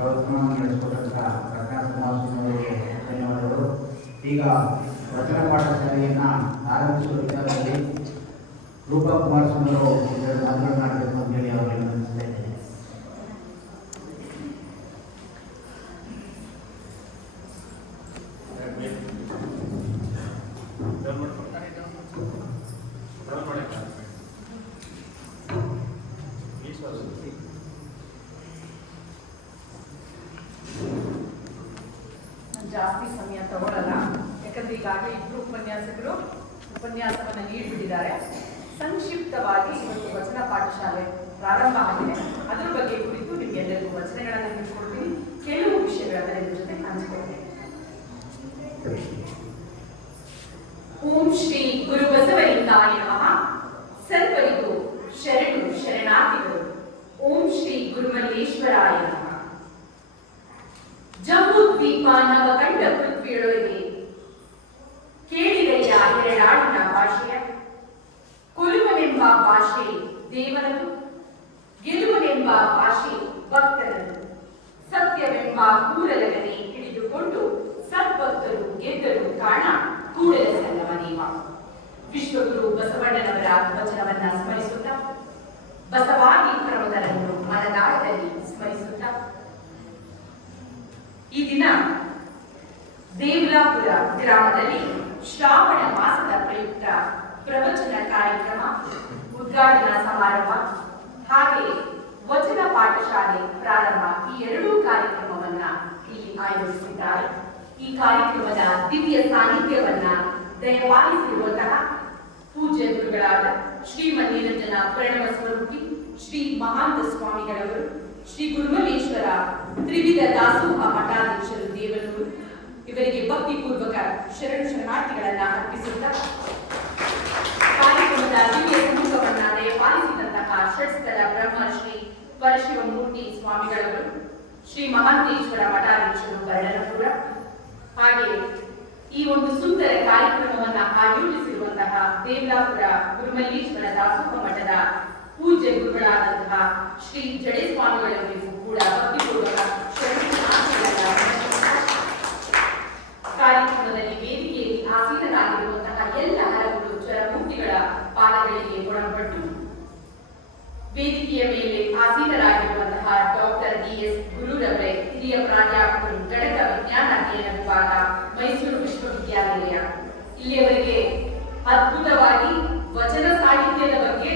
ಪ್ರವಚನವನ್ನು ನಡೆಸಿಕೊಟ್ಟಂಥ ಪ್ರಕಾಶ್ ಕುಮಾರಸ್ವಾಮಿಯವರಿಗೆ ಧನ್ಯವಾದಗಳು. ಈಗ ವಚನ ಪಾಠಶಾಲೆಯನ್ನು ಆರಂಭಿಸುವ ವಿಚಾರದಲ್ಲಿ ರೂಪಾ ಕುಮಾರಸ್ವಾಮಿಯವರು ಎರಡು ಮಾತನಾಡಬೇಕು ಅಂತೇಳಿ ಅವರಿಗೆ ವಿನಂತಿಸ್ತಾ ಇದ್ದೇನೆ. ಜಾಸ್ತಿ ಸಮಯ ತಗೊಳ್ಳಲ್ಲ, ಯಾಕಂದ್ರೆ ಈಗಾಗಲೇ ಇಬ್ಬರು ಉಪನ್ಯಾಸಕರು ಉಪನ್ಯಾಸವನ್ನು ನೀಡಿಬಿಟ್ಟಿದ್ದಾರೆ. ಸಂಕ್ಷಿಪ್ತವಾಗಿ ಇವತ್ತು ವಚನ ಪಾಠಶಾಲೆ ಪ್ರಾರಂಭ ಆಗಿದೆ. ಅದರ ಬಗ್ಗೆ ಕುರಿತು ನಿಮಗೆಲ್ಲರಿಗೂ ವಚನಗಳನ್ನು ತಿಳಿಸ್ಕೊಡ್ತೀನಿ. ಕೆಲವು ವಿಷಯಗಳನ್ನು ನಿಮ್ಮ ಜೊತೆ ಹಂಚಿಕೊಳ್ತೀನಿ. ಓಂ ಶ್ರೀ ಗುರು ಬಸವಲಿಂಗಾಯ ನಮಃ. ಸರ್ವರಿಗೂ ಶರಣು ಶರಣಾರ್ಥಿಗಳು. ಓಂ ಶ್ರೀ ಗುರುಮಲ್ಲೇಶ್ವರಾಯ ನಮಃ. ಜಂಬೂ ದ್ವೀಪ ನವಕಂಡ ಪೃಥ್ವಿಯೊಳಗೆ ಕೇಳಿದೆಯ ಎರಡಾಡಿನ ಭಾಷೆಯ ಕೊಲುವನೆಂಬ ಭಾಷೆ ದೇವರದು, ಗೆಲುವನೆಂಬ ಭಾಷೆ ಭಕ್ತರದು. ಸತ್ಯವೆಂಬ ಕೂರಲಗನೆ ಹಿಡಿದುಕೊಂಡು ಸದ್ಭಕ್ತರು ಗೆದ್ದರು ಕಾರಣ ಕೂಡಲ ಸಂಗಮ ನೇಮ. ವಿಶ್ವಗುರು ಬಸವಣ್ಣನವರ ವಚನವನ್ನ ಸ್ಮರಿಸುತ್ತಾ ಬಸವಾದಿ ಪ್ರಮದರನ್ನು ಮನದಾಳದಲ್ಲಿ ಸ್ಮರಿಸುತ್ತಾ ಈ ದಿನ ದೇವಲಾಪುರ ಗ್ರಾಮದಲ್ಲಿ ಶ್ರಾವಣ ಮಾಸದ ಪ್ರಯುಕ್ತ ಪ್ರವಚನ ಕಾರ್ಯಕ್ರಮ, ಉದ್ಘಾಟನಾ ಸಮಾರಂಭ ಹಾಗೆ ವಚನ ಪಾಠಶಾಲೆ ಪ್ರಾರಂಭ ಈ ಎರಡೂ ಕಾರ್ಯಕ್ರಮವನ್ನ ಇಲ್ಲಿ ಆಯೋಜಿಸಿದ್ದಾರೆ. ಈ ಕಾರ್ಯಕ್ರಮದ ದಿವ್ಯ ಸಾನ್ನಿಧ್ಯವನ್ನ ದಯಪಾಲಿಸಿರುವಂತಹ ಪೂಜ್ಯ ಗುರುಗಳಾದ ಶ್ರೀಮನ್ ನಿರಂಜನ ಪ್ರಣವ ಸ್ವರೂಪಿ ಶ್ರೀ ಮಹಾಂತ ಸ್ವಾಮಿಗಳವರು, ಶ್ರೀ ಗುರುಮಲ್ಲೇಶ್ವರ ತ್ರಿವಿಧ ದಾಸೋಹ ಮಠಾಧೀಶರು ದೇವನೂರು ಇವರಿಗೆ ಭಕ್ತಿಪೂರ್ವಕ ಶರಣು ಶರಣಾರ್ಥಿಗಳನ್ನ ಅರ್ಪಿಸುತ್ತಾ ಕಾರ್ಯಕ್ರಮದ ದಿವ್ಯ ಸಮೂಹವನ್ನ ದಯಪಾಲಿಸಿದಂತಹ ಷಟ್ಸ್ಥಳ ಬ್ರಹ್ಮಶ್ರೀ ಪರಶಿವಮೂರ್ತಿ ಸ್ವಾಮಿಗಳವರು, ಶ್ರೀ ಮಹಾಂತೇಶ್ವರ ಮಠಾಧೀಶರು ಬರಡನಪುರ ಹಾಗೆ ಈ ಒಂದು ಸುಂದರ ಕಾರ್ಯಕ್ರಮವನ್ನ ಆಯೋಜಿಸಿರುವಂತಹ ದೇವಲಾಪುರ ಗುರುಮಲ್ಲೇಶ್ವರ ದಾಸೋಹ ಮಠದ ಪೂಜ್ಯ ಗುರುಗಳಾದಂತಹ ಶ್ರೀ ಜಡೆ ಸ್ವಾಮಿಗಳವರಿಗೂ ಕೂಡ ಭಕ್ತಿಪೂರ್ವಕ ಕಾರ್ಯಕ್ರಮದಲ್ಲಿ ವೇದಿಕೆಯಲ್ಲಿ ಆಸೀನರಾಗಿರುವಂತಹ ಎಲ್ಲ ಹಲವು ಚರಮೂರ್ತಿಗಳ ಪಾದಗಳಿಗೆ ಒಳಪಟ್ಟು ವೇದಿಕೆಯ ಮೇಲೆ ಆಸೀನರಾಗಿರುವಂತಹ ಡಾಕ್ಟರ್ ಡಿ.ಎಸ್. ಗುರುರವರೇ, ಹಿರಿಯ ಪ್ರಾಧ್ಯಾಪಕರು, ಗಣಕ ವಿಜ್ಞಾನ ಅಧ್ಯಯನ ವಿಭಾಗ, ಮೈಸೂರು ವಿಶ್ವವಿದ್ಯಾನಿಲಯ, ಇಲ್ಲಿಯವರೆಗೆ ಅದ್ಭುತವಾಗಿ ವಚನ ಸಾಹಿತ್ಯದ ಬಗ್ಗೆ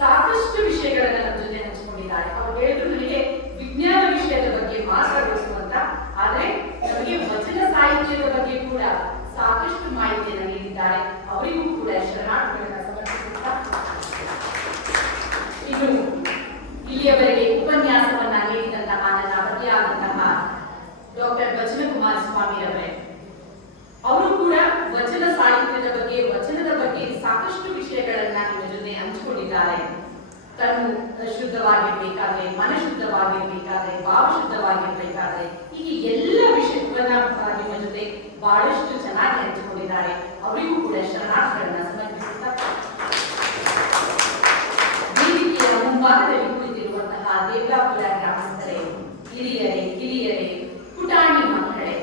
ಸಾಕಷ್ಟು ವಿಷಯಗಳನ್ನು ನಮ್ಮ ಜೊತೆ ಹಂಚಿಕೊಂಡಿದ್ದಾರೆ. ಅವರು ಹೇಳಿದ್ರು ನನಗೆ ವಿಜ್ಞಾನ ವಿಷಯದ ಬಗ್ಗೆ ಮಾತಾಡಬೇಕು ಅಂತ, ಆದ್ರೆ ನಮಗೆ ವಚನ ಸಾಹಿತ್ಯದ ಬಗ್ಗೆ ಕೂಡ ಸಾಕಷ್ಟು ಮಾಹಿತಿಯನ್ನು ನೀಡಿದ್ದಾರೆ. ಅವರಿಗೂ ಕೂಡ ಶರಣಾರ್ಥಿಗಳನ್ನ ಸಮರ್ಪಿಸುತ್ತಾ ಇನ್ನು ಇಲ್ಲಿಯವರೆಗೆ ಉಪನ್ಯಾಸವನ್ನ ನೀಡಿದಂತಹ ನನ್ನ ಪತಿಯಾದಂತಹ ಡಾಕ್ಟರ್ ವಚನ ಕುಮಾರಸ್ವಾಮಿಯವರೇ, ಅವರು ಕೂಡ ವಚನ ಸಾಹಿತ್ಯದ ಬಗ್ಗೆ ವಚನದ ಬಗ್ಗೆ ಸಾಕಷ್ಟು ವಿಷಯಗಳನ್ನ ನಿಮ್ಮ ಜೊತೆ ಹಂಚಿಕೊಂಡಿದ್ದಾರೆ. ಕಣ್ಣು ಶುದ್ಧವಾಗಿರ್ಬೇಕಾದ್ರೆ, ಮನ ಶುದ್ಧವಾಗಿರ್ಬೇಕಾದ್ರೆ, ಭಾವ ಶುದ್ಧವಾಗಿರ್ಬೇಕಾದ್ರೆ ಹೀಗೆ ಎಲ್ಲ ವಿಷಯವನ್ನ ನಿಮ್ಮ ಜೊತೆ ಬಹಳಷ್ಟು ಚೆನ್ನಾಗಿ ಹಂಚಿಕೊಂಡಿದ್ದಾರೆ. ಅವರಿಗೂ ಕೂಡ ಶರಣಾರ್ಥಿಗಳನ್ನ ಸಮರ್ಪಿಸುತ್ತಾ ವೇದಿಕೆಯ ಮುಂಭಾಗದಲ್ಲಿ ಕುಳಿತಿರುವಂತಹ ದೇವಲಾಪುರ ಗ್ರಾಮಸ್ಥರೇ, ಹಿರಿಯರೇ, ಕಿರಿಯರೇ, ಪುಟಾಣಿ ಮಕ್ಕಳೇ,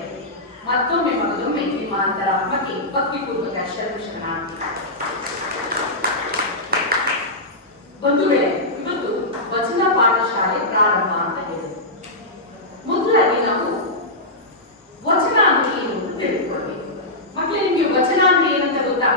ಮತ್ತೊಮ್ಮೆ ಮಗದೊಮ್ಮೆ ನಿಮ್ಮಾಂತರ ಬಗ್ಗೆ ಭಕ್ತಿಪೂರ್ವಕ ಶರಣು ಶರಣಾರ್ಥಿ. ಬಂಧುಗಳೇ, ಇವತ್ತು ವಚನ ಪಾಠಶಾಲೆ ಪ್ರಾರಂಭ ಅಂತ ಹೇಳಿದೆ. ಮೊದಲಾಗಿ ನಾವು ವಚನ ಅಂದ್ರೆ ಏನು ಅಂತ ತಿಳ್ಕೊಳ್ಬೇಕು. ಮಕ್ಕಳೇ, ನಿಮ್ಗೆ ವಚನ ಅಂದ್ರೆ ಏನಂತ ಗೊತ್ತಾ?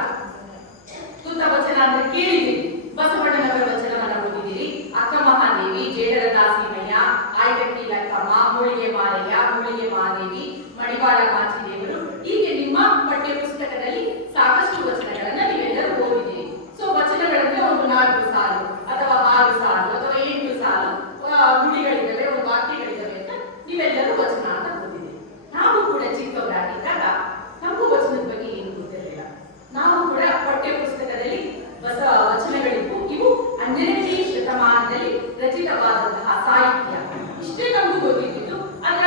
ವಚನ ಅಂದ್ರೆ ಕೇಳಿದ್ದೀರಿ, ಬಸವಣ್ಣನವರ ವಚನವನ್ನ ಓದಿದ್ದೀರಿ, ಅಕ್ಕ ಮಹಾದೇವಿ, ಜೇಡರ ದಾಸಿಮಯ್ಯ, ಆಯ್ಗಟ್ಟಿ ಲಕ್ಕಮ್ಮ, ಮೂಳಿಗೆ ಮಾರಯ್ಯ, ಮೂಳಿಗೆ ಮಹಾದೇವಿ, ಮಣಿವಾಳ ಮಾಚಿದೇವರು, ಹೀಗೆ ನಿಮ್ಮ ಪಠ್ಯ ಪುಸ್ತಕದಲ್ಲಿ ಸಾಕಷ್ಟು ವಚನಗಳನ್ನ ನೀವೆಲ್ಲರೂ ಓದಿದ್ದೀರಿ. ಸೊ ವಚನಗಳಂದ್ರೆ ಒಂದು 4 ಸಾಲು ಅಥವಾ 6 ಸಾಲು ಅಥವಾ 8 ಸಾಲು ನುಡಿಗಳಿದ್ದಾವೆ, ಒಂದು ವಾಕ್ಯಗಳಿದ್ದಾವೆ ಅಂತ ನೀವೆಲ್ಲರೂ ವಚನ ಅಂತ ಓದಿದ್ದೀರಿ. ನಾವು ಕೂಡ ಚಿಕ್ಕವರಾಗಿದ್ದಾಗ ನಮಗೂ ವಚನದ ಬಗ್ಗೆ ಏನು ಗೊತ್ತಿರಲಿಲ್ಲ. ನಾವು ಕೂಡ ಪಠ್ಯ ಪುಸ್ತಕದಲ್ಲಿ ವಚನಗಳಿಗೂ ಇವು 12ನೇ ಶತಮಾನದಲ್ಲಿ ರಚಿತವಾದಂತಹ ಸಾಹಿತ್ಯ ಇಷ್ಟೇ ನಮಗೂ ಗೊತ್ತಿದ್ದು. ಅದರ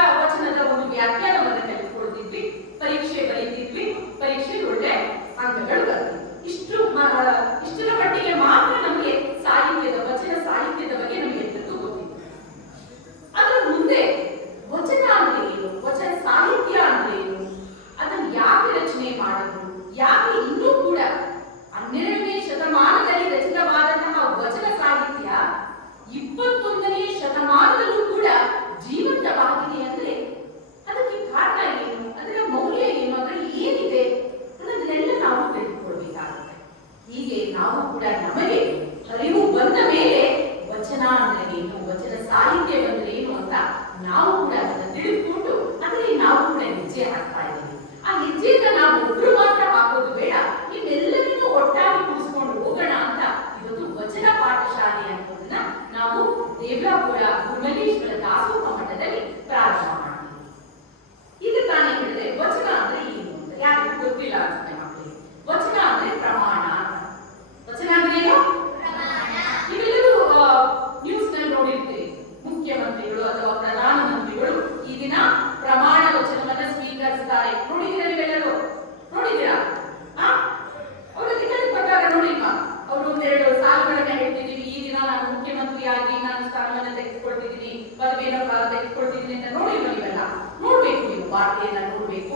ತೆಗೆದುಕೊಳ್ತೀನಿ ಅಂತ ನೋಡಿಲ್ವ ನೀವೆಲ್ಲ? ನೋಡ್ಬೇಕು, ನೀವು ವಾರ್ತೆಯನ್ನ ನೋಡ್ಬೇಕು,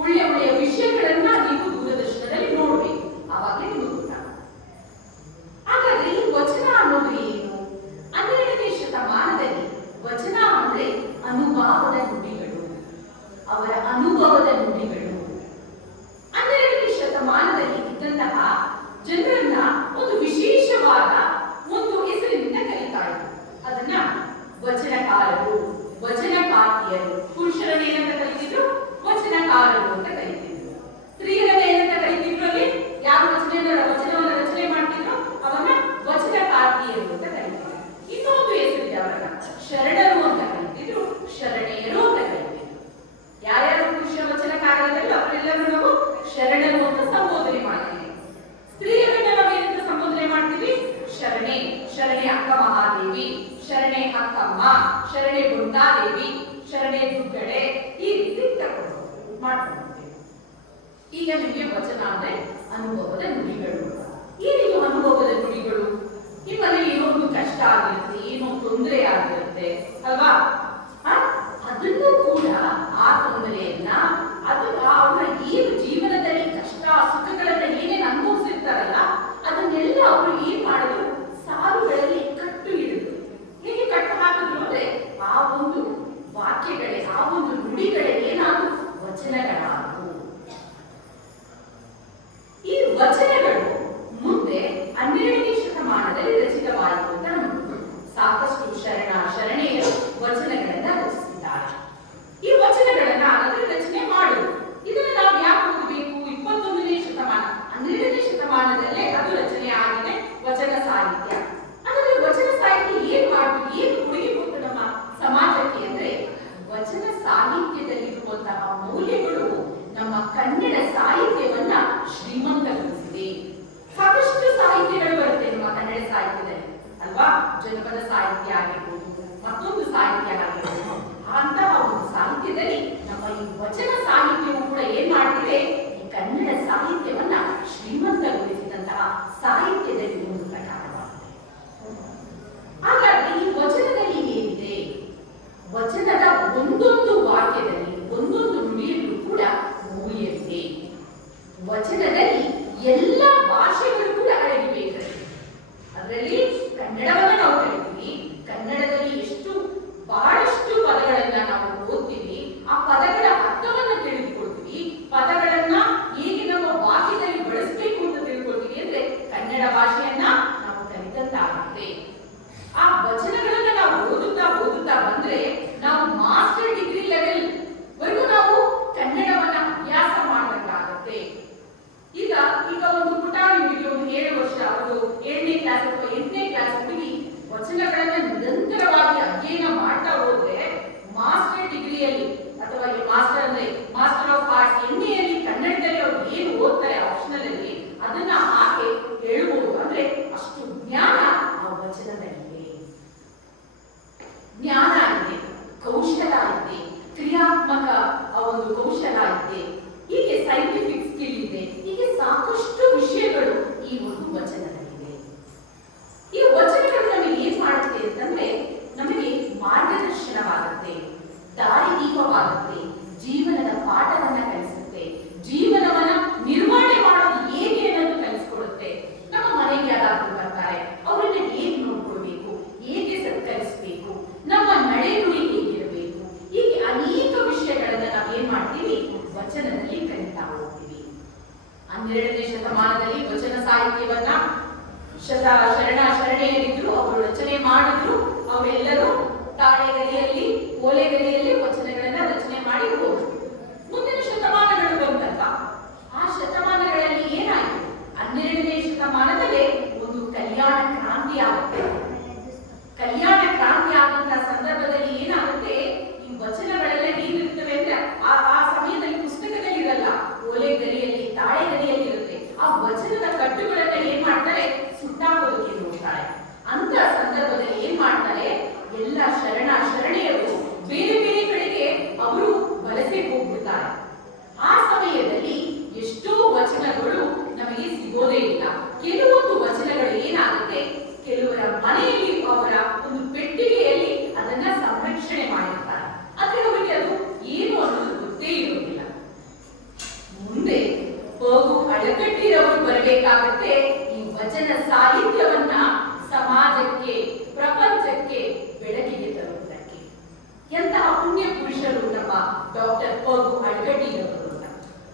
ಒಳ್ಳೆಯ ಒಳ್ಳೆಯ ವಿಷಯಗಳನ್ನ ನೀವು ದೂರದರ್ಶನದಲ್ಲಿ ನೋಡ್ಬೇಕು, ಆವಾಗಲೇ ನಿಮಗೆ ಗೊತ್ತಾಗುತ್ತೆ. ಹಾಗಾದ್ರೆ ಈ ವಚನ ಅನ್ನೋದು ಏನು? 12ನೇ ಶತಮಾನದಲ್ಲಿ ವಚನ ಅಂದ್ರೆ ಅನುಭವದ ನುಡಿಗಳು, ಅವರ ಅನುಭವದ ನುಡಿಗಳು. 12ನೇ ಶತಮಾನದಲ್ಲಿ ಇದ್ದಂತಹ ಜನರನ್ನ ಒಂದು ವಿಶೇಷವಾದ ಒಂದು ಹೆಸರಿನಿಂದ ಕರೀತಾ ಇದ್ರು. ಅದನ್ನ ವಚನಕಾರರು, ವಚನಕಾರ್ತಿಯರು. ಪುರುಷರನ್ನ ಏನಂತ ಕರೀತಿದ್ರು? ವಚನಕಾರರು ಅಂತ ಕರೀತಿದ್ರು. ಸ್ತ್ರೀಯರನ್ನ ಏನಂತ ಕರೀತಿದ್ರು? ಅಲ್ಲಿ ಯಾರು ವಚನವನ್ನು ರಚನೆ ಮಾಡ್ತಿದ್ರು ಅವನ್ನ ವಚನಕಾರ್ತಿಯರು ಅಂತ ಕರೀತಿದ್ರು. ಇನ್ನೊಂದು ಹೆಸರಿದೆ ಅವರನ್ನ ಶರಣರು ಅಂತ ಕರೀತಿದ್ರು, ಶರಣೆಯರು ಅಂತ ಕರೀತಿದ್ರು. ಯಾರ್ಯಾರು ಪುರುಷ ವಚನಕಾರರಲ್ಲ ಅವರೆಲ್ಲರೂ ನಾವು ಶರಣರು ಅಂತ ಸಂಬೋಧನೆ ಮಾಡ್ತೀವಿ. ಸ್ತ್ರೀಯರನ್ನ ನಾವು ಏನಂತ ಸಂಬೋಧನೆ ಮಾಡ್ತೀವಿ? ಶರಣೆ, ಶರಣೆ ಅಕ್ಕ ಮಹಾದೇವಿ, ಶರಣೆ ಅಕ್ಕಮ್ಮ, ಶರಣೆ ಬೃಂದಾದೇವಿ, ಶರಣೆ ದುಗ್ಗಡೆ, ಈ ರೀತಿ ಮಾಡ್ಕೊಂಡಿರ್ತೀವಿ. ಈಗ ನಿಮಗೆ ವಚನ ಅಂದ್ರೆ ಅನುಭವದ ನುಡಿಗಳು. ಏನಿದು ಅನುಭವದ ನುಡಿಗಳು? ನಿಮ್ಮಲ್ಲಿ ಏನೋ ಒಂದು ಕಷ್ಟ ಆಗಿರುತ್ತೆ, ಏನೋ ತೊಂದರೆ ಆಗಿರುತ್ತೆ ಅಲ್ವಾ? ಅದನ್ನು ಕೂಡ ಆ ತೊಂದರೆಯನ್ನ ಅವರ ಏನು ಜೀವನದಲ್ಲಿ ಕಷ್ಟ ಸುಖಗಳನ್ನ ಏನೇನು ಅನುಭವಿಸಿರ್ತಾರಲ್ಲ ಅದನ್ನೆಲ್ಲ ಅವರು ಏನ್ ಮಾಡಿದ್ರು? ಸಾಲುಗಳಲ್ಲಿ ಕಟ್ಟು ಹಿಡಿದ್ರು. ಹೇಗೆ ಕಟ್ಟು ಹಾಕಿದ್ರು ಅಂದ್ರೆ ಆ ಒಂದು ವಾಕ್ಯಗಳೇ, ಆ ಒಂದು ನುಡಿಗಳೇ ಏನಾದ್ರು ವಚನಗಳಾದವು. ಈ ವಚನಗಳು ಮುಂದೆ 12ನೇ ಶತಮಾನದಲ್ಲಿ ರಚಿತವಾಯಿತು ಅಂತ ನಮಗೆ ಸಾಕಷ್ಟು ಶರಣೆಯರು ವಚನಗಳನ್ನ ರಚಿಸಿದ್ದಾರೆ. ಈ ವಚನಗಳನ್ನ ಹಾಗಾದ್ರೆ ರಚನೆ ಮಾಡುದು. ಇದನ್ನ ನಾವು ಯಾಕೆ ಓದಬೇಕು? 21ನೇ ಶತಮಾನ, 12ನೇ ಶತಮಾನದಲ್ಲೇ ಅದು ರಚನೆ ಆಗಿದೆ ವಚನ ಸಾಹಿತ್ಯ. ಹಾಗಾದ್ರೆ ವಚನ ಸಾಹಿತ್ಯ ಏನ್ ಮಾಡುದು, ಏನು ಕೊಡುಗೆ ಕೊಟ್ಟು ನಮ್ಮ ಸಮಾಜಕ್ಕೆ ಅಂದ್ರೆ ವಚನ ಸಾಹಿತ್ಯದಲ್ಲಿರುವಂತಹ ಮೌಲ್ಯಗಳು ನಮ್ಮ ಕನ್ನಡ ಸಾಹಿತ್ಯವನ್ನ ಶ್ರೀಮಂತಗೊಳಿಸಿದೆ. ಸಾಕಷ್ಟು ಸಾಹಿತ್ಯಗಳು ಬರುತ್ತೆ ನಮ್ಮ ಕನ್ನಡ ಸಾಹಿತ್ಯದಲ್ಲಿ ಅಲ್ವಾ? ಜನಪದ ಸಾಹಿತ್ಯ ಆಗಿರ್ಬೋದು, ಮತ್ತೊಂದು ಸಾಹಿತ್ಯ ಆಗಿರ್ಬೋದು. ಅಂತಹ ಒಂದು ಸಾಹಿತ್ಯದಲ್ಲಿ ನಮ್ಮ ಈ ವಚನ ಸಾಹಿತ್ಯವು ಕೂಡ ಏನ್ ಮಾಡ್ತಿದೆ? ಈ ಕನ್ನಡ ಸಾಹಿತ್ಯವನ್ನ ಶ್ರೀಮಂತಗೊಳಿಸಿದಂತಹ ಸಾಹಿತ್ಯದಲ್ಲಿ ಒಂದು ಪ್ರಕಾರವಾಗಿದೆ. ಹಾಗಾಗಿ ಈ ವಚನದಲ್ಲಿ ಏನಿದೆ? ವಚನದ ಒಂದೊಂದು ವಾಕ್ಯದಲ್ಲಿ, ಒಂದೊಂದು ನುಡಿಯಲ್ಲೂ ಕೂಡ ಮೌಲ್ಯವಿದೆ. ವಚನದಲ್ಲಿ ಎಲ್ಲ ಭಾಷೆಗಳು ಕೂಡ ಅಡಗಿವೆ. ಅದರಲ್ಲಿ ಕನ್ನಡವನ್ನ ನಾವು ಕಲಿತೀವಿ. ಕನ್ನಡದಲ್ಲಿ ಬಹಳಷ್ಟು ಪದಗಳನ್ನ ನಾವು ಓದ್ತೀವಿ. ಆ ಪದಗಳ ಅರ್ಥವನ್ನ ತಿಳಿದುಕೊಳ್ತೀವಿ. ಪದಗಳನ್ನ ಹೇಗೆ ನಮ್ಮ ವಾಕ್ಯದಲ್ಲಿ ಬಳಸಬೇಕು ಅಂತ ತಿಳ್ಕೊಳ್ತೀವಿ. ಅಂದ್ರೆ ಕನ್ನಡ ಭಾಷೆಯನ್ನ ನಾವು ಕಲಿತಂತಾಗುತ್ತೆ. ಆ ವಚನಗಳನ್ನ ನಾವು ಓದುತ್ತಾ ಬಂದ್ರೆ ನಾವು ಮಾಸ್ಟರ್ ಡಿಗ್ರಿ ಲೆವೆಲ್ ವರೆಗೂ ನಾವು ಕನ್ನಡವನ್ನ ಅಭ್ಯಾಸ ಮಾಡಬೇಕಾಗುತ್ತೆ. ಈಗ ಒಂದು ಪುಟಾಣಿ ಹುಡುಗಿ, ಒಂದು 7 ವರ್ಷ, ಒಂದು 7ನೇ ಕ್ಲಾಸ್ ಅಥವಾ 8ನೇ ಕ್ಲಾಸ್ ಹುಡುಗಿ ವಚನಗಳನ್ನ ನಿರಂತರವಾಗಿ ಅಧ್ಯಯನ ಮಾಡ್ತಾ ಹೋದ್ರೆ ಮಾಸ್ಟರ್ ಡಿಗ್ರಿಯಲ್ಲಿ ಅಥವಾ ಈ ಮಾಸ್ಟರ್ ಅಂದ್ರೆ ಮಾಸ್ಟರ್ ಆಫ್ ಆರ್ಟ್ಸ್ MA ಕನ್ನಡದಲ್ಲಿ ಅವ್ರು ಏನು ಓದ್ತಾರೆ ಆಪ್ಷನಲ್ ಅಲ್ಲಿ ಅದನ್ನ ಆಕೆ ಹೇಳ್ಬೋದು. ಅಂದ್ರೆ ಅಷ್ಟು ಜ್ಞಾನ ಆ ವಚನದಲ್ಲಿದೆ. ಜ್ಞಾನ ಇದೆ, ಕೌಶಲ ಇದೆ, ಕ್ರಿಯಾತ್ಮಕ ಆ ಒಂದು ಕೌಶಲ ಇದೆ, ಹೀಗೆ ಸೈಂಟಿಫಿಕ್ ಸ್ಕಿಲ್ ಇದೆ, ಹೀಗೆ ಸಾಕಷ್ಟು ವಿಷಯಗಳು ಈ ಒಂದು ವಚನದಲ್ಲಿದೆ. ಈ ವಚನಗಳು ನಮಗೆ ಏನ್ ಮಾಡುತ್ತೆ ಅಂತಂದ್ರೆ ನಮಗೆ ಮಾರ್ಗದರ್ಶನವಾಗುತ್ತೆ, ದಾರಿದೀಪವಾಗುತ್ತೆ, ಜೀವನದ ಪಾಠವನ್ನ ಕಲಿಸುತ್ತೆ, ಜೀವನವನ್ನ ನಿರ್ವಹಣೆ ಮಾಡೋದು ಹೇಗೆ ಅನ್ನೋದು ಕಲಿಸ್ಕೊಡುತ್ತೆ. ನಮ್ಮ ಮನೆಗೆ ಯಾರಾದ್ರೂ ಬರ್ತಾರೆ, ಅವರನ್ನ ಹೇಗೆ ನೋಡ್ಕೊಳ್ಬೇಕು, ಹೇಗೆ ಸತ್ಕರಿಸಬೇಕು, ನಮ್ಮ ನಡೆನುಡಿ ಹೇಗಿರಬೇಕು, ಹೀಗೆ ಅನೇಕ ವಿಷಯಗಳನ್ನ ನಾವೇನ್ ಮಾಡ್ತೀವಿ? ವಚನದಲ್ಲಿ ಕಲಿತಾ ಹೋಗ್ತೀವಿ. 12ನೇ ಶತಮಾನದಲ್ಲಿ ವಚನ ಸಾಹಿತ್ಯವನ್ನ ಶರಣೆಯರಿದ್ರು, ಅವರು ರಚನೆ ಮಾಡಿದ್ರು. ಅವರೆಲ್ಲರೂ ತಾಳೆಗರಿಯಲ್ಲಿ, ಓಲೆಗರಿಯಲ್ಲಿ ವಚನಗಳನ್ನ ರಚನೆ ಮಾಡಿ ಹೋದ್ರು. ಮುಂದಿನ ಶತಮಾನಗಳು ಬಂದಾಗ ಆ ಶತಮಾನಗಳಲ್ಲಿ ಏನಾಯ್ತು? 12ನೇ ಶತಮಾನದಲ್ಲಿ ಒಂದು ಕಲ್ಯಾಣ ಕ್ರಾಂತಿ ಆಗುತ್ತೆ. ಕಲ್ಯಾಣ ಕ್ರಾಂತಿ ಆದಂತಹ ಸಂದರ್ಭದಲ್ಲಿ ಏನಾಗುತ್ತೆ? ಈ ವಚನಗಳೆಲ್ಲ ಏನಿರ್ತವೆ ಅಂದ್ರೆ ಆ ಸಮಯದಲ್ಲಿ ಪುಸ್ತಕದಲ್ಲಿ ಇರಲ್ಲ, ಓಲೆಗರಿಯಲ್ಲಿ, ತಾಳೆಗರಿಯಲ್ಲಿ ಇರುತ್ತೆ. ಆ ವಚನದ ಕಟ್ಟುಗಳನ್ನ ಏನ್ ಮಾಡ್ತಾರೆ? ಸುಟ್ಟಾಕೋದಕ್ಕೆ ನೋಡ್ತಾಳೆ. ಅಂತ ಸಂದರ್ಭದಲ್ಲಿ ಏನ್ ಮಾಡ್ತಾರೆ? ಎಲ್ಲ ಶರಣೆಯರು ಬೇರೆ ನಮ್ಮ ಡಾಕ್ಟರ್ ಪಗು ಅಡ್ಗಟ್ಟಿಯವರು ಅಂತ.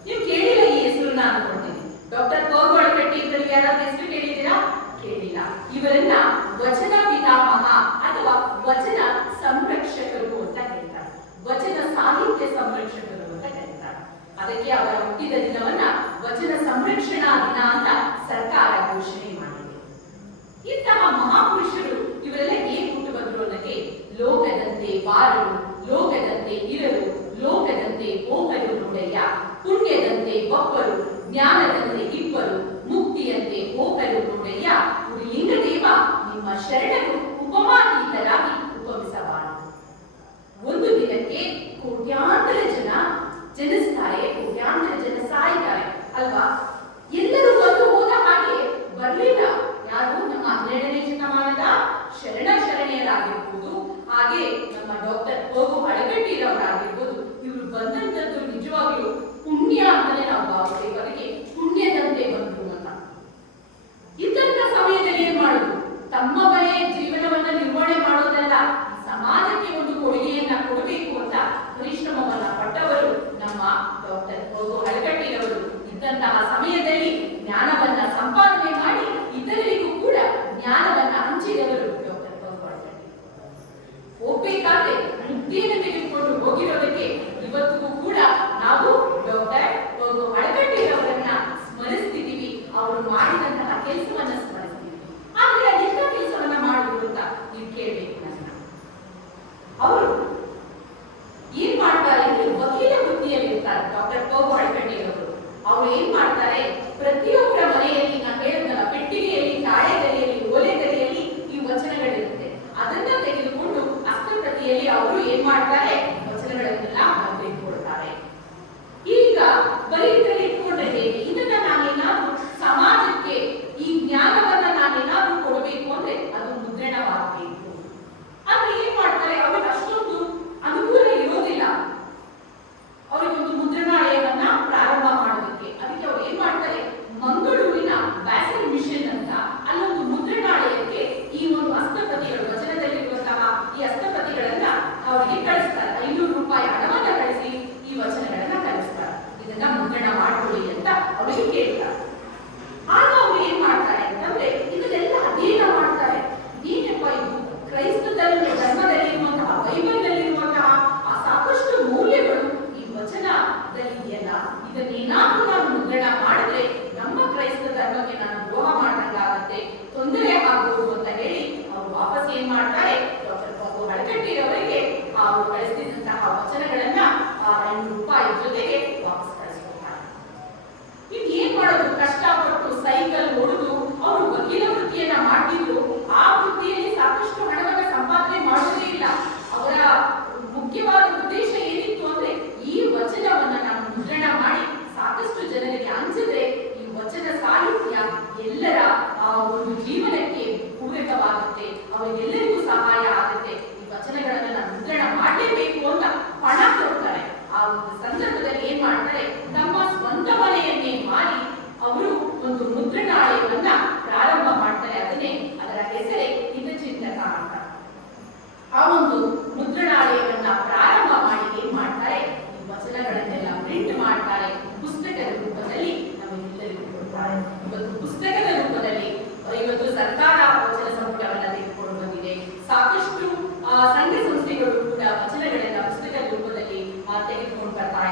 ನೀವು ಕೇಳಿಲ್ಲ ಈ ಹೆಸರನ್ನ ಅನ್ಕೊಳ್ತೀನಿ. ಡಾಕ್ಟರ್ ಪಗು ಅಡ್ಗಟ್ಟಿ ಅಂತ ಯಾರಾದ್ರೂ ಹೆಸರು ಕೇಳಿದ್ದೀರಾ? ಕೇಳಿಲ್ಲ. ಇವರನ್ನ ವಚನ ಪಿತಾಮಹ ಅಥವಾ ವಚನ ಸಂರಕ್ಷಕರು ಅಂತ ಹೇಳ್ತಾರೆ. ವಚನ ಸಾಹಿತ್ಯ ಸಂರಕ್ಷಕರು ಅಂತ ಹೇಳ್ತಾರೆ. ಅದಕ್ಕೆ ಅವರ ಹುಟ್ಟಿದ ದಿನವನ್ನ ವಚನ ಸಂರಕ್ಷಣಾ ದಿನ ಅಂತ ಸರ್ಕಾರ ಘೋಷಣೆ ಮಾಡಿದೆ. ಇಂತಹ ಮಹಾಪುರುಷರು ಇವರೆಲ್ಲ ಏನ್ ಹುಟ್ಟು ಬಂದ್ರು ಅನ್ನಕ್ಕೆ, ಲೋಕದಂತೆ ಬಾರಲು, ಲೋಕದಂತೆ ಇರಲು, ಲೋಕದಂತೆ ಹೋಗಲು ನೋಡಯ್ಯ, ಪುಣ್ಯದಂತೆ ಬಪ್ಪರು, ಜ್ಞಾನದಂತೆ ಇಬ್ಬರು, ಮುಕ್ತಿಯಂತೆ ಹೋಗಲು ನೋಡಯ್ಯ, ಲಿಂಗದೇವ ನಿಮ್ಮ ಶರಣರು ಉಪಮಾತೀತರಾಗಿ ಉಪಮಿಸಬಾರದು. ಒಂದು ದಿನಕ್ಕೆ ಕೋಟ್ಯಾಂತರ ಜನ ಜನಿಸ್ತಾರೆ, ಕೋಟ್ಯಾಂತರ ಜನ ಸಾಯ್ತಾರೆ ಅಲ್ವಾ? ಎಲ್ಲರೂ ಬಂದು ಹೋದ ಹಾಗೆ ಬರಲಿಲ್ಲ. ಯಾರು? ನಮ್ಮ 12ನೇ ಶತಮಾನದ ಶರಣೆಯರಾಗಿರ್ಬೋದು, ಹಾಗೆ ನಮ್ಮ ಡಾಕ್ಟರ್ ಪಗು ಅಡಗಟ್ಟಿರವರಾಗಿರ್ಬೋದು. ಇವರು ಬಂದಂತದ್ದು ನಿಜವಾಗ್ಲೂ ಪುಣ್ಯ ಅಂತಾನೆ ನಾವು ಭಾವಿಸ್ತೇವೆ. ಅದಕ್ಕೆ ಪುಣ್ಯದಂತೆ ಬಂದ್ರು ಅಂತ. ಇದ್ದಂತ ಸಮಯದಲ್ಲಿ ಏನ್ ಮಾಡುದು? ತಮ್ಮ ಮನೆ ಜೀವನವನ್ನ ನಿರ್ವಹಣೆ ಮಾಡೋದಲ್ಲ, ಸಮಾಜಕ್ಕೆ ಒಂದು ಕೊಡುಗೆಯನ್ನ ಕೊಡಬೇಕು ಅಂತ ಪರಿಶ್ರಮವನ್ನ ಪಟ್ಟವರು ನಮ್ಮ ಡಾಕ್ಟರ್ ಪಗು ಅಡಗಟ್ಟಿರವರು. ಇದ್ದಂತಹ ಸಮಯದಲ್ಲಿ ಜ್ಞಾನವನ್ನ ಸಂಪಾದನೆ ಮಾಡಿ ಇತರರಿಗೂ ಕೂಡ ಜ್ಞಾನವನ್ನ ಹಂಚಿದವರು ಡಾಕ್ಟರ್ ಪಗು ಅಡಗಟ್ಟಿ. ಹೋಗ್ಬೇಕಾದ್ರೆ ಮುಕ್ತಿಯನ್ನು ತೆಗೆದುಕೊಂಡು ಹೋಗಿರೋದಕ್ಕೆ ಇವತ್ತಿಗೂ ಕೂಡ ನಾವು ಡಾಕ್ಟರ್ ಪಗು ಅಡಗಟ್ಟಿರವರನ್ನ ಸ್ಮರಿಸ್ತಿದ್ದೀವಿ. ಅವರು ಮಾಡಿದಂತಹ ಕೆಲಸವನ್ನ ಸ್ಮರಿಸ್ತೀವಿ. ಆದ್ರೆ ಅದೆಂತ ಕೆಲಸವನ್ನ ಮಾಡಿದ್ರು ಅಂತ ನೀವು ಕೇಳಬೇಕು. ಅವರು ಏನ್ ಮಾಡ್ತಾರೆ ಅಂದ್ರೆ ವಕೀಲ ವೃತ್ತಿಯಲ್ಲಿ ಇರ್ತಾರೆ ಡಾಕ್ಟರ್ ಪಗು ಅಡಗಟ್ಟಿರವರು. ಅವ್ರು ಏನ್ ಮಾಡ್ತಾರೆ, ಪ್ರತಿಯೊಬ್ಬರ ಮನೆಯಲ್ಲಿ ನಾನು ಹೇಳಿದ್ನಲ್ಲ, ಪೆಟ್ಟಿಗೆಯಲ್ಲಿ, ತಾಳೆಗರಿಯಲ್ಲಿ, ಓಲೆಗರಿಯಲ್ಲಿ ಈ ವಚನಗಳಿರುತ್ತೆ. ಅದನ್ನ ತೆಗೆದುಕೊಂಡು ಹಸ್ತಪ್ರತಿಯಲ್ಲಿ ಅವರು ಏನ್ ಮಾಡ್ತಾರೆ, ವಚನಗಳನ್ನೆಲ್ಲ ಬರೆದಿಟ್ಕೊಳ್ತಾರೆ. ಈಗ ಬರೀ ಇದರಲ್ಲಿ ಇಟ್ಕೊಂಡ್ರೆ ಹೇಗೆ? ಇದನ್ನ ನಾನೇನಾದ್ರೂ ಸಮಾಜಕ್ಕೆ ಈ ಜ್ಞಾನವನ್ನ ನಾನೇನಾದ್ರೂ ಕೊಡಬೇಕು ಅಂದ್ರೆ ಅದು ಮುದ್ರಣವಾಗಬೇಕು. ಆದ್ರೆ ಏನ್ ಮಾಡ್ತಾರೆ, ಅವ್ರಿಗೆ ಅಷ್ಟೊಂದು ಅನುಕೂಲ ಇರೋದಿಲ್ಲ ಅವರಿಗೊಂದು ಮುದ್ರಣಾಲಯವನ್ನ ಪ್ರಾರಂಭ ಮಾಡೋದಕ್ಕೆ. ಅದಕ್ಕೆ ಅವ್ರು ಏನ್ ಮಾಡ್ತಾರೆ, ಮಂಗಳೂರಿನ ಬ್ಯಾಸಲ್ ಮಿಷನ್ ಅಂತ ಅಲ್ಲೊಂದು ಮುದ್ರಣಾಲಯಕ್ಕೆ ಈ ಒಂದು ಹಸ್ತಪ್ರತಿಗಳು, ವಚನದಲ್ಲಿರುವಂತಹ ಈ ಹಸ್ತಪ್ರತಿಗಳನ್ನ ಅವರಿಗೆ ಕಳಿಸ್ತಾರೆ. 500 ರೂಪಾಯಿ ಹಣವನ್ನ ಕಳಿಸಿ ಈ ವಚನಗಳನ್ನ ಕಳಿಸ್ತಾರೆ. ಇದನ್ನ ಮುದ್ರಣ ಮಾಡ್ಕೊಳ್ಳಿ ಅಂತ ಅವರಿಗೆ ಕೇಳ್ತಾರೆ. ಆಗ ಅವ್ರು ಏನ್ ಮಾಡ್ತಾರೆ ಅಂತಂದ್ರೆ ಇದನ್ನೆಲ್ಲ ಅಧ್ಯಯನ ಮಾಡ್ತಾರೆ. ಏನಪ್ಪ ಇದು? ಕ್ರೈಸ್ತ ಧರ್ಮದಲ್ಲಿ ಇರುವಂತಹ, ಬೈಬಲ್ನಲ್ಲಿರುವಂತಹ ಆ ಸಾಕಷ್ಟು ಮೌಲ್ಯಗಳು ಈ ವಚನದಲ್ಲಿ ಇದೆಯಲ್ಲ, ಇದನ್ನೇನಾದ್ರೂ ನಾನು ಮುದ್ರಣ ಮಾಡಿದ್ರೆ ನಮ್ಮ ಕ್ರೈಸ್ತ ಧರ್ಮಕ್ಕೆ ನಾನು ದ್ರೋಹ ಮಾಡಿದಂಗಾಗತ್ತೆ, ತೊಂದರೆ ಆಗ್ಬೋದು ಅಂತ ಹೇಳಿ ಅವರು ವಾಪಸ್ ಏನ್ ಮಾಡ್ತಾರೆ, ಡಾಕ್ಟರ್ ಪಗು ಅಡಗಟ್ಟಿರವರಿಗೆ ಅವರು ಕಳಿಸ್ತಿದ್ದಂತಹ ವಚನಗಳನ್ನ 200 ರೂಪಾಯಿ ಜೊತೆಗೆ ವಾಪಸ್ ಕಳಿಸ್ಕೊಡ್ತಾರೆ. ಇನ್ ಏನ್ ಮಾಡೋದು? ಕಷ್ಟಪಟ್ಟು ಸೈಕಲ್ ಹೊಡೆದು ಅವರು ವಕೀಲ ವೃತ್ತಿಯನ್ನ ಮಾಡ್ತಿದ್ರು. ಆ ವೃತ್ತಿಯಲ್ಲಿ ಸಾಕಷ್ಟು ಹಣವನ್ನ ಸಂಪಾದನೆ ಮಾಡೋದೇ ಇಲ್ಲ. ಅವರ ಮುಖ್ಯವಾದ ಉದ್ದೇಶ ಏನಿತ್ತು ಅಂದ್ರೆ ಈ ವಚನವನ್ನ ನಾವು ಮುದ್ರಣ ಮಾಡಿ ಸಾಕಷ್ಟು ಜನರಿಗೆ ಹಂಚಿದ್ರೆ ಈ ವಚನ ಸಾಹಿತ್ಯ ಎಲ್ಲರ ಒಂದು ಜೀವನಕ್ಕೆ ಪೂರಕವಾಗುತ್ತೆ, ಅವರಿಗೆಲ್ಲರಿಗೂ ಸಹಾಯ ಆಗುತ್ತೆ. ಈ ವಚನಗಳನ್ನ ನಾವು ಮುದ್ರಣ ಮಾಡಲೇಬೇಕು ಅಂತ ಪಣ ಕೊಡ್ತಾರೆ. ಆ ಒಂದು ಸಂದರ್ಭದಲ್ಲಿ ಏನ್ ಮಾಡ್ತಾರೆ, ತಮ್ಮ ಸ್ವಂತ ಮನೆಯನ್ನೇ ಮಾರಿ ಅವರು ಒಂದು ಮುದ್ರಣಾಲಯವನ್ನ ಪ್ರಾರಂಭ ಮಾಡ್ತಾರೆ. ಅದರ ಹೆಸರೇ ಹಿತಚಿಂತಕ ಅಂತ. ಆ ಒಂದು ಮುದ್ರಣಾಲಯವನ್ನ ಪ್ರಾರಂಭ ಮಾಡಿ ಏನ್ ಮಾಡ್ತಾರೆ, ಈ ವಚನಗಳನ್ನೆಲ್ಲ ಪ್ರಿಂಟ್ ಮಾಡ್ತಾರೆ, ಪುಸ್ತಕದ ರೂಪದಲ್ಲಿ ನಮಗೆಲ್ಲರಿಗೂ ಕೊಡ್ತಾರೆ. ಇವತ್ತು ಪುಸ್ತಕದ ರೂಪದಲ್ಲಿ ಇವತ್ತು ಸರ್ಕಾರ ವಚನ ಸಂಪುಟವನ್ನ ತೆಗೆದುಕೊಂಡು ಬಂದಿದೆ. ಸಾಕಷ್ಟು ಸಂಘ ಸಂಸ್ಥೆಗಳು ಕೂಡ ವಚನಗಳನ್ನ ಪುಸ್ತಕದ ರೂಪದಲ್ಲಿ ತೆಗೆದುಕೊಂಡು ಬರ್ತಾ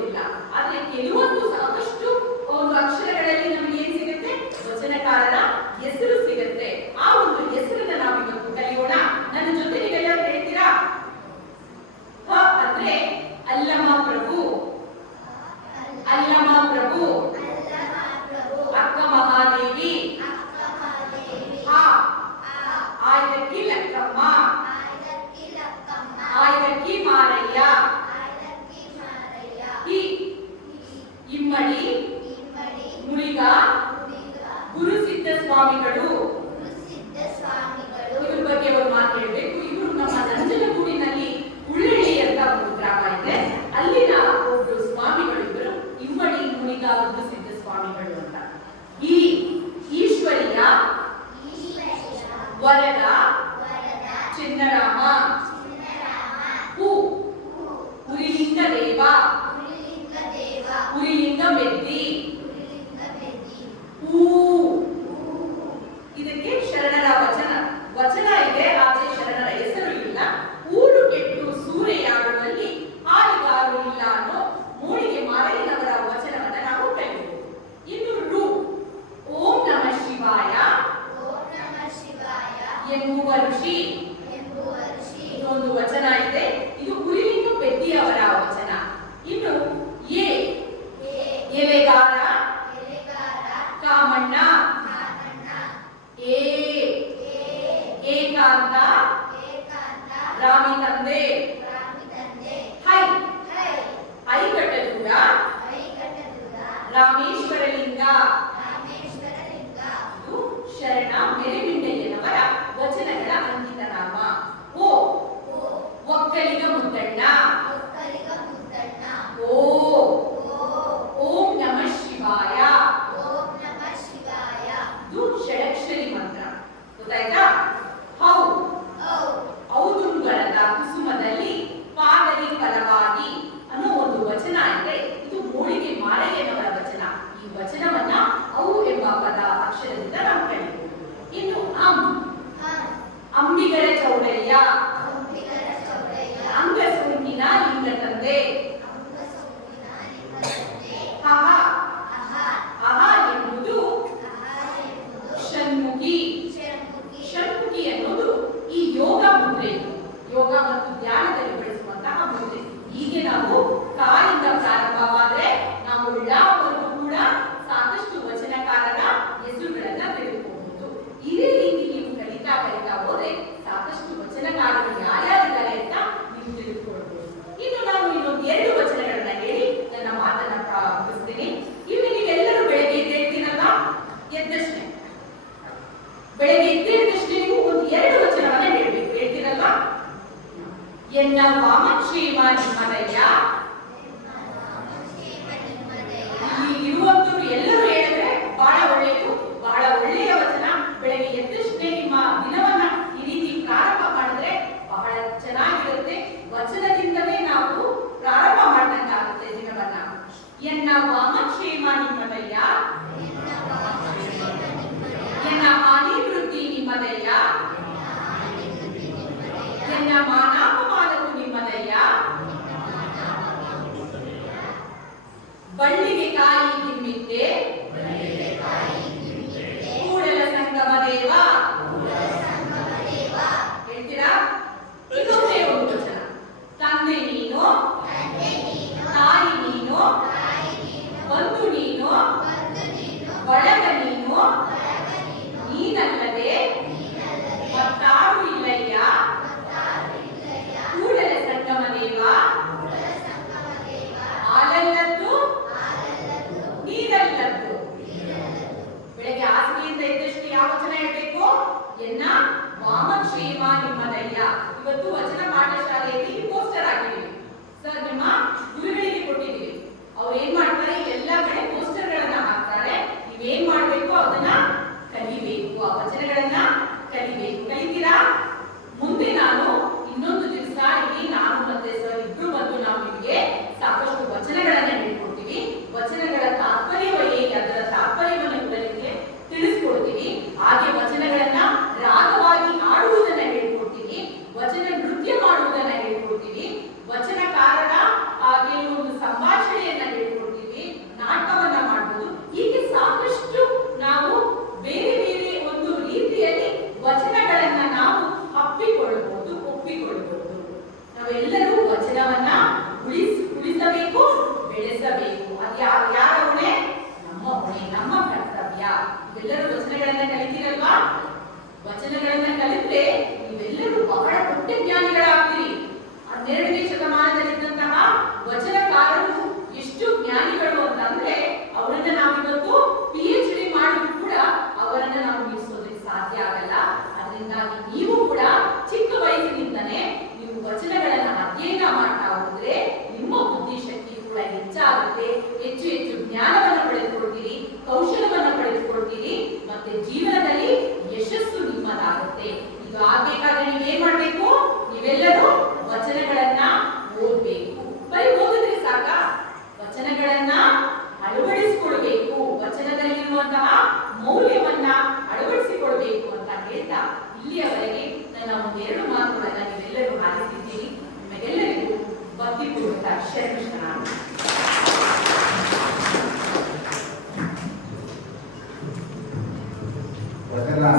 ಸಿಗೋದಿಲ್ಲ. ಆದ್ರೆ ಕೆಲವೊಂದು ಸಾಕಷ್ಟು ಒಂದು ಅಕ್ಷರಗಳಲ್ಲಿ ನಮಗೆ ಏನ್ ಸಿಗುತ್ತೆ, ವಚನಕಾರರ ಹೆಸರು ಸಿಗುತ್ತೆ. ಆ ಒಂದು ಹೆಸರನ್ನ ನಾವು ಇವತ್ತು ಕಲಿಯೋಣ. ನನ್ನ ಜೊತೆ ನೀವೆಲ್ಲರೂ ಹೇಳ್ತೀರಾ? ಹ ಅಂದ್ರೆ ಅಲ್ಲಮ ಪ್ರಭು, ಅಲ್ಲಮ ಪ್ರಭು, ಅಕ್ಕ ಮಹಾದೇವಿ, ಆ ಆಯ್ದಕ್ಕಿ ಲಕ್ಕಮ್ಮ, ಆಯ್ದಕ್ಕಿ ಮಾರಯ್ಯ, ಈ ಇಮ್ಮಡಿ ಮುಳಿಗ ಗುರುಸಿದ್ಧ ಸ್ವಾಮಿಗಳು. ಇವ್ರ ಬಗ್ಗೆ ಒಂದು ಮಾತು ಹೇಳಬೇಕು. ಇವರು ನಮ್ಮ ನಂಜನಗೂಡಿನಲ್ಲಿ ಉಳ್ಳಳ್ಳಿ ಅಂತ ಒಂದು ಗ್ರಾಮ ಇದೆ, ಅಲ್ಲಿನ ಒಬ್ಬರು ಸ್ವಾಮಿಗಳು ಇವರು, ಇಮ್ಮಡಿ ಮುಳಿಗ ಗುರುಸಿದ್ಧ ಸ್ವಾಮಿಗಳು ಅಂತ. ಈ ಈಶ್ವರಿಯ ವರದ ಚಿನ್ನರಾಮ, ಉರಿಲಿಂಗ ದೇವ, ಉರಿಲಿಂಗ ಬೆದ್ದಿ, ಇದಕ್ಕೆ ಶರಣರ ವಚನ ಇದೆ, ಆದರೆ ಶರಣರ ಹೆಸರು ಇಲ್ಲ. ಊರು ಕೆಟ್ಟು ಸೂರೆಯಾಡುವಲ್ಲಿ ಹಾರಿಗಾರು ಇಲ್ಲ ಅನ್ನೋ ಮೂಡಿಗೆ ಮಾರಯ್ಯನವರ ವಚನವನ್ನ ನಾವು ಕಲಿಯಬಹುದು. ಇನ್ನು ರು ಓಂ ನಮಃ ಶಿವಾಯ ಎಂಬುವ ಋಷಿ, ಒಂದು ವಚನ ಇದೆ. ಇದು ಉರಿಲಿಂಗ ಬೆದ್ದಿಯವರ ವಚನ. ಇನ್ನು ಎ ಎಲೆಗಾರ ಕಾಮಣ್ಣ, ಏಕಾಂತ ರಾಮಿ ತಂದೆ, ಹೈ ಐಕಟದೂರ ರಾಮೇಶ್ವರಲಿಂಗ. ಇದು ಶರಣ ಮೆರೆಬಿಂಡಯ್ಯನವರ ವಚನಗಳ ಅಂಕಿತ ನಾಮ. ಓ ಒಕ್ಕಲಿಗ ಮುದ್ದಣ್ಣ, ಓ ಓಂ ನಮಃ ಶಿವಾಯ. ಇದು ಷಡಕ್ಷರಿ ಮಂತ್ರ, ಗೊತ್ತಾಯ್ತಾ? ಹೌ ಔದುಂಬರದ ಕುಸುಮದಲ್ಲಿ ಪಾದಲಿ ಫಲವಾಗಿ ಅನ್ನೋ ಒಂದು ವಚನ ಇದೆ. ಇದು ಮೂಡಿಗೆ ಮಾರಯ್ಯನವರ ವಚನ. ಈ ವಚನವನ್ನ ಔ ಎಂಬ ಪದ ಅಕ್ಷರದಿಂದ ನಾವು ಕಲಿಯಬಹುದು. ಇನ್ನು ಅಂಬಿಗರ ಚೌಡಯ್ಯ, ಅಂಗಸೂಕಿನ ಲಿಂಗ ತಂದೆ, ಅಹ ಎನ್ನುವುದು ಷಣ್ಮುಖಿ. ಷಣ್ಮುಖಿ ಎನ್ನುವುದು ಈ ಯೋಗ ಮುದ್ರೆ, ಯೋಗ ಮತ್ತು ಧ್ಯಾನದಲ್ಲಿ ಬಳಸುವಂತಹ ಮುದ್ರೆ. ಹೀಗೆ ನಾವು ಕಾಯಿಂದ ಪ್ರಾರಂಭವಾದರೆ ನಾವು ಉಳ್ಳವರೆಗೂ ಕೂಡ ಸಾಕಷ್ಟು ವಚನಕಾರರ ಹೆಸರುಗಳನ್ನ ತಿಳಿದುಕೊಳ್ಳಬಹುದು. ಇದೇ ರೀತಿ ನೀವು ಕಲಿತಾ ಹೋದ್ರೆ ಸಾಕಷ್ಟು ವಚನಕಾರರು ಯಾರ್ಯಾರಿದ್ದಾರೆ ಅಂತ ನೀವು ತಿಳಿದುಕೊಳ್ಳಬಹುದು. ಇನ್ನು ನಾನು ಇನ್ನೊಂದು 2 ವಚನಗಳನ್ನ ಹೇಳಿ ನನ್ನ ಮಾತನ್ನ ಮುಗಿಸ್ತೀನಿ. ಇಲ್ಲಿ ನೀವೆಲ್ಲರೂ ಬೆಳಗ್ಗೆ ಎದ್ದೇಳ್ತೀರಲ್ಲ, ಎದ್ದಷ್ಟೇ ಬೆಳಗ್ಗೆ ಎದ್ದೇಳಿದಷ್ಟೇ ನೀವು ಒಂದು 2 ವಚನವನ್ನ ಹೇಳ್ಬೇಕು. ಹೇಳ್ತೀರಲ್ಲ, ಎನ್ನ ವಾಮಕ್ಷೇಮ ನಿಮ್ಮದಯ್ಯ. ಇಲ್ಲಿ ಇರುವಂತವ್ರು ಎಲ್ಲರೂ ಹೇಳಿದ್ರೆ ಬಹಳ ಒಳ್ಳೆಯದು, ಬಹಳ ಒಳ್ಳೆಯ ವಚನ. ಬೆಳಗ್ಗೆ ಎದ್ದಷ್ಟೇ ನಿಮ್ಮ ದಿನವನ್ನ ಈ ರೀತಿ ಪ್ರಾರಂಭ ಮಾಡಿದ್ರೆ ಬಹಳ ಚೆನ್ನಾಗಿರುತ್ತೆ. ವಚನದಿಂದಲೇ ನಾವು ಪ್ರಾರಂಭ ಮಾಡಿದಂಗಾಗುತ್ತೆ ದಿನವನ್ನ. ಎನ್ನ ವಾಮಕ್ಷೇಮ ನಿಮ್ಮದಯ್ಯ, ಎನ್ನ ಅಭಿವೃದ್ಧಿ ನಿಮ್ಮದಯ್ಯ, ಎನ್ನ ಮಾನಾಪಮಾನವು ನಿಮ್ಮದಯ್ಯ, ಬಳ್ಳಿಗೆ ಕಾಯಿ ತಿಮ್ಮಿದ್ದೆ ಕೂಡಲ ಸಂಗಮ ದೇವ. ಹೇಳ್ತೀರಾ? ಇನ್ನೊಂದೇ ಒಂದು ವಚನ. ತಂದೆ ನೀನು, ತಾಯಿ ನೀನು, ಬಂಧು ನೀನು, ಬಳಗ ನೀನು, ನೀನಲ್ಲದೆ ಮತ್ತಾರು ಇಲ್ಲಯ್ಯ, ಕೂಡಲ ಸಂಗಮ ದೇವ. ಹಾಲಲ್ಲದ್ದು ನೀರಲ್ಲದ್ದು ಹೆಚ್ಚಾಗುತ್ತೆ, ಹೆಚ್ಚು ಹೆಚ್ಚು ಜ್ಞಾನವನ್ನು ಪಡೆದುಕೊಳ್ತೀರಿ, ಕೌಶಲವನ್ನು ಪಡೆದುಕೊಳ್ತೀರಿ, ಮತ್ತೆ ಜೀವನದಲ್ಲಿ ಯಶಸ್ಸು ನಿಮ್ಮದಾಗುತ್ತೆ. ಇದು ಆಗ್ಬೇಕಾದ್ರೆ ನೀವೇನ್ ಮಾಡ್ಬೇಕು? ನೀವೆಲ್ಲರೂ ವಚನಗಳನ್ನ ಓದ್ಬೇಕು. ಬರೀ ಓದಿದ್ರೆ ಸಾಕ? ವಚನಗಳನ್ನ ಅಳವಡಿಸಿಕೊಳ್ಬೇಕು, ವಚನದಲ್ಲಿರುವಂತಹ ಮೌಲ್ಯವನ್ನ ಅಳವಡಿಸಿಕೊಳ್ಬೇಕು ಅಂತ ಹೇಳ್ತಾ ಇಲ್ಲಿಯವರೆಗೆ ನನ್ನ ಒಂದೆರಡು ಮಾತುಗಳನ್ನ ನೀವೆಲ್ಲರೂ ಆಲಿಸಿದ್ದೀರಿ. ನಿಮಗೆಲ್ಲರಿಗೂ ಭಕ್ತಿಪೂರ್ವಕ ಶರಣು.